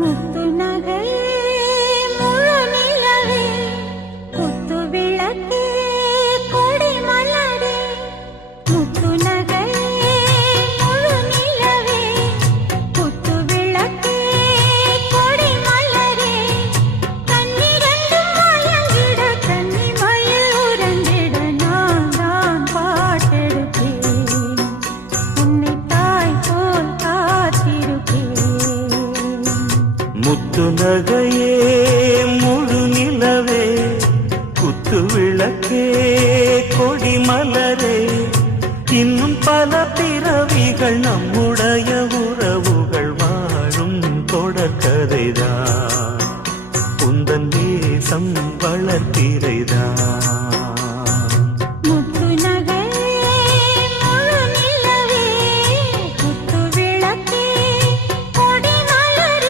முத்து நகையே முழு நிலவே குத்து விளக்கே கொடி மலரே முத்து நகையே முழு நிலவே குத்து விளக்கே கொடி மலரே கண்ணிரண்டும் மயங்கிட கன்னி மயில் உறங்கிட நான் தான் பாட்டெடுப்பேன் உன்னை தாய் போல் காத்திருப்பேன் முத்து நகையே முழு நிலவே குத்து விளக்கே கொடி மலரே இன்னும் பல பிறவிகள் நம்முடைய உறவுகள் வாழும் தொடர்கதைதான்.